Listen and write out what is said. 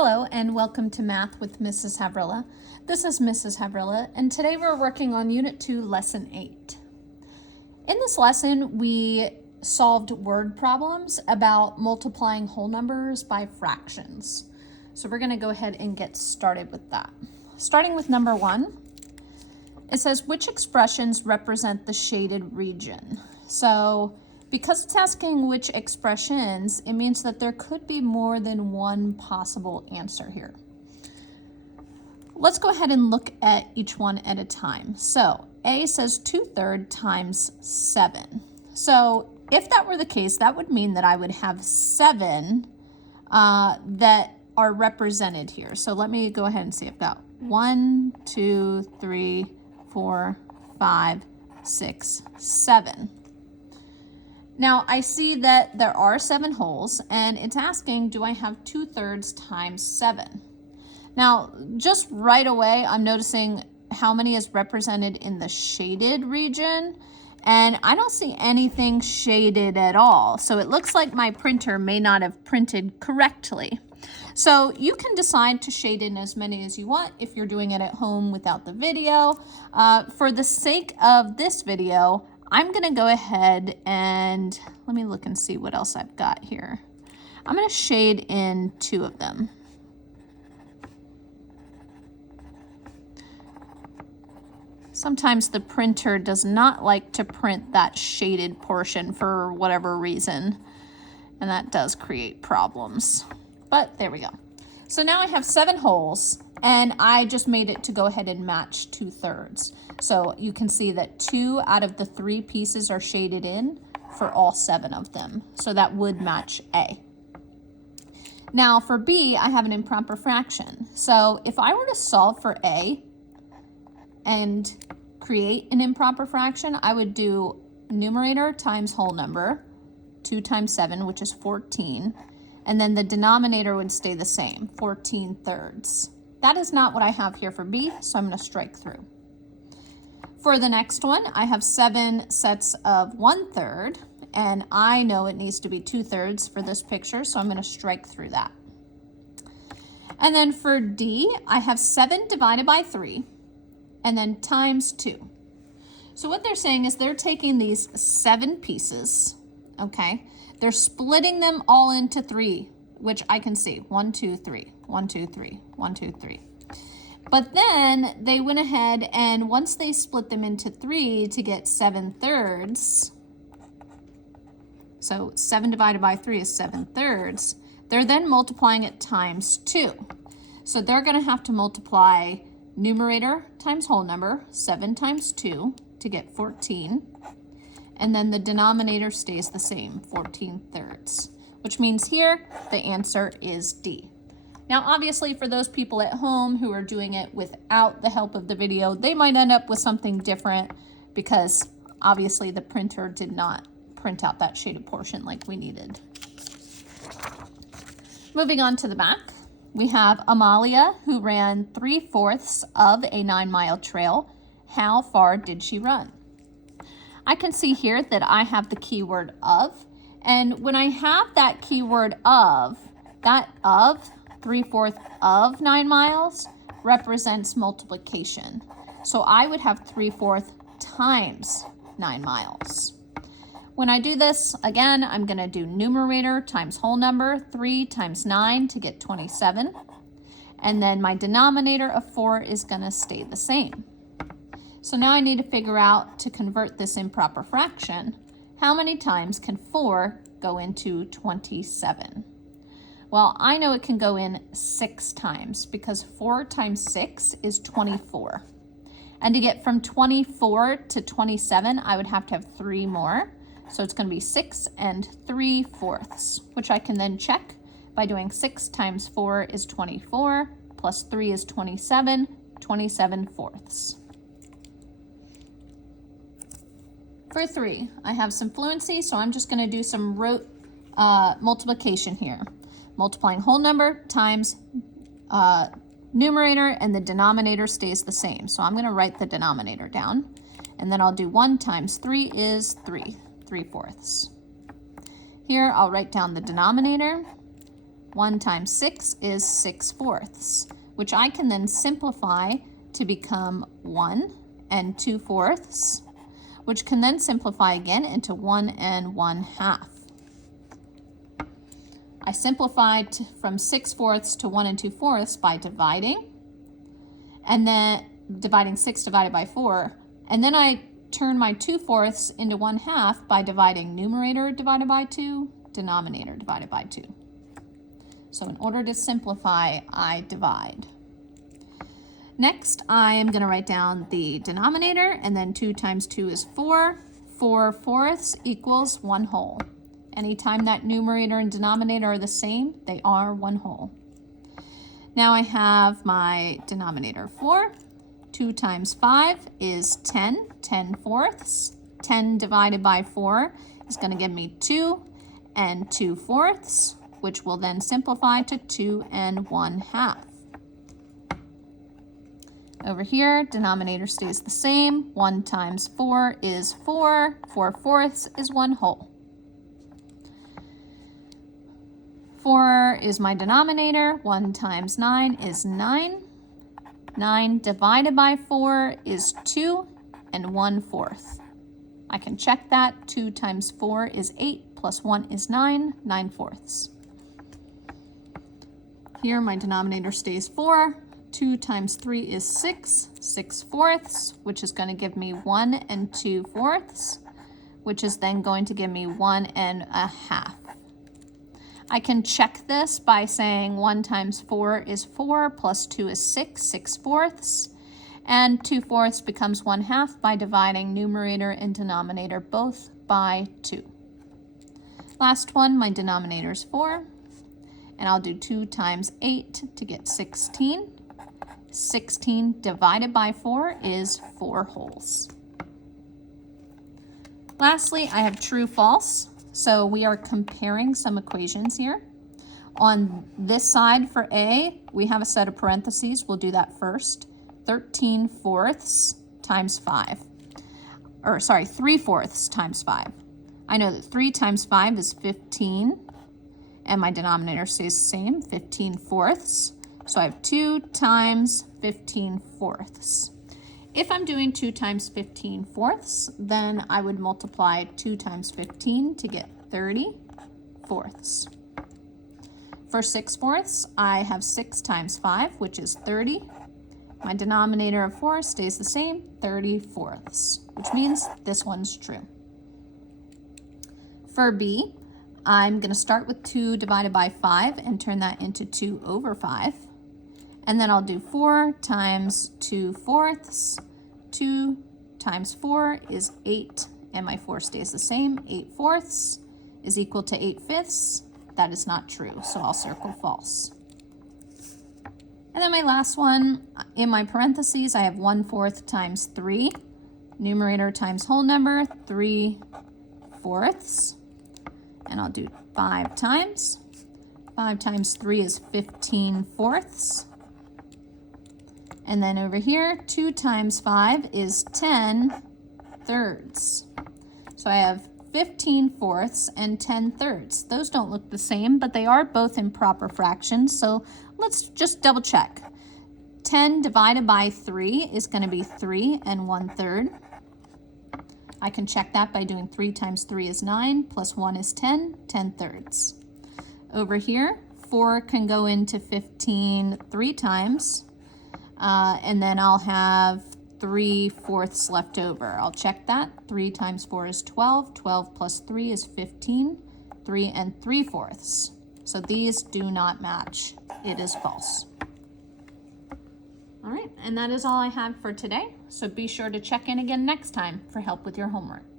Hello and welcome to Math with Mrs. Havrilla. This is Mrs. Havrilla and today we're working on Unit 2, Lesson 8. In this lesson, we solved word problems about multiplying whole numbers by fractions. So we're going to go ahead and get started with that. Starting with number 1, it says which expressions represent the shaded region. So because it's asking which expressions, it means that there could be more than one possible answer here. Let's go ahead and look at each one at a time. So A says 2/3 times 7. So if that were the case, that would mean that I would have 7 that are represented here. So let me go ahead and see. I've got 1, 2, 3, 4, 5, 6, 7. Now I see that there are 7 holes and it's asking, do I have 2/3 times 7? Now, just right away, I'm noticing how many is represented in the shaded region, and I don't see anything shaded at all. So it looks like my printer may not have printed correctly. So you can decide to shade in as many as you want if you're doing it at home without the video. For the sake of this video, I'm gonna go ahead and let me look and see what else I've got here. I'm gonna shade in 2 of them. Sometimes the printer does not like to print that shaded portion for whatever reason, and that does create problems. But there we go. So now I have 7 holes, and I just made it to go ahead and match 2/3. So you can see that 2 out of the 3 pieces are shaded in for all 7 of them. So that would match A. Now for B, I have an improper fraction. So if I were to solve for A and create an improper fraction, I would do numerator times whole number, 2 times 7, which is 14. And then the denominator would stay the same, 14/3. That is not what I have here for B, so I'm going to strike through. For the next one, I have 7 sets of 1/3, and I know it needs to be 2/3 for this picture, so I'm going to strike through that. And then for D, I have 7 divided by 3, and then times 2. So what they're saying is they're taking these 7 pieces, okay? They're splitting them all into 3, which I can see, 1, 2, 3, 1, 2, 3, 1, 2, 3. But then they went ahead and once they split them into 3 to get 7/3, so 7 divided by 3 is 7/3, they're then multiplying it times 2. So they're gonna have to multiply numerator times whole number, 7 times 2 to get 14. And then the denominator stays the same, 14/3, which means here the answer is D. Now, obviously, for those people at home who are doing it without the help of the video, they might end up with something different because obviously the printer did not print out that shaded portion like we needed. Moving on to the back, we have Amalia, who ran 3/4 of a 9-mile trail. How far did she run? I can see here that I have the keyword of, and when I have that keyword of, that of 3/4 of 9 miles represents multiplication. So I would have 3/4 times 9 miles. When I do this, again, I'm going to do numerator times whole number, 3 times 9 to get 27. And then my denominator of 4 is going to stay the same. So now I need to figure out, to convert this improper fraction, how many times can 4 go into 27? Well, I know it can go in 6 times because 4 times 6 is 24. And to get from 24 to 27, I would have to have 3 more. So it's going to be 6 3/4, which I can then check by doing 6 times 4 is 24, plus 3 is 27, 27/4. For 3, I have some fluency, so I'm just going to do some rote multiplication here. Multiplying whole number times numerator, and the denominator stays the same. So I'm going to write the denominator down, and then I'll do 1 times 3 is 3/4. Here, I'll write down the denominator. 1 times 6 is 6/4, which I can then simplify to become 1 and 2/4, which can then simplify again into 1 and 1/2. I simplified from 6/4 to 1 and 2/4 by dividing, and then dividing 6 divided by 4, and then I turn my 2/4 into 1/2 by dividing numerator divided by 2, denominator divided by 2. So in order to simplify, I divide. Next, I am going to write down the denominator, and then 2 times 2 is 4. 4/4 equals 1 whole. Anytime that numerator and denominator are the same, they are 1 whole. Now I have my denominator 4. 2 times 5 is 10, 10/4. 10 divided by 4 is going to give me 2 and 2/4, which will then simplify to 2 and 1/2. Over here, denominator stays the same. 1 times 4 is 4. 4/4 is 1 whole. 4 is my denominator. 1 times 9 is 9. 9 divided by 4 is 2 and 1/4. I can check that. 2 times 4 is 8 plus 1 is 9, 9/4. Here my denominator stays 4. 2 times 3 is 6, 6/4, which is going to give me 1 and 2/4, which is then going to give me 1 and 1/2. I can check this by saying 1 times 4 is 4, plus 2 is 6, 6/4, and 2/4 becomes 1/2 by dividing numerator and denominator both by 2. Last one, my denominator is 4, and I'll do 2 times 8 to get 16. 16 divided by 4 is 4 wholes. Lastly, I have true, false. So we are comparing some equations here. On this side for A, we have a set of parentheses. We'll do that first. 13/4 times 5. Or sorry, 3/4 times 5. I know that 3 times 5 is 15, and my denominator stays the same, 15/4. So I have 2 times 15/4. If I'm doing 2 times 15/4, then I would multiply 2 times 15 to get 30/4. For 6/4, I have 6 times 5, which is 30. My denominator of 4 stays the same, 30/4, which means this one's true. For B, I'm going to start with 2 divided by 5 and turn that into 2/5. And then I'll do 4 times 2/4. 2 times 4 is 8, and my 4 stays the same. 8/4 is equal to 8/5. That is not true, so I'll circle false. And then my last one, in my parentheses, I have 1/4 times 3. Numerator times whole number, 3/4. And I'll do 5 times. 5 times 3 is 15/4. And then over here, 2 times 5 is 10/3. So I have 15/4 and 10/3. Those don't look the same, but they are both in proper fractions. So let's just double check. 10 divided by 3 is going to be 3 and 1/3. I can check that by doing 3 times 3 is 9, plus 1 is 10, 10/3. Over here, 4 can go into 15 3 times. And then I'll have 3/4 left over. I'll check that. 3 times 4 is 12. 12 plus 3 is 15. 3 and 3/4. So these do not match. It is false. All right, and that is all I have for today. So be sure to check in again next time for help with your homework.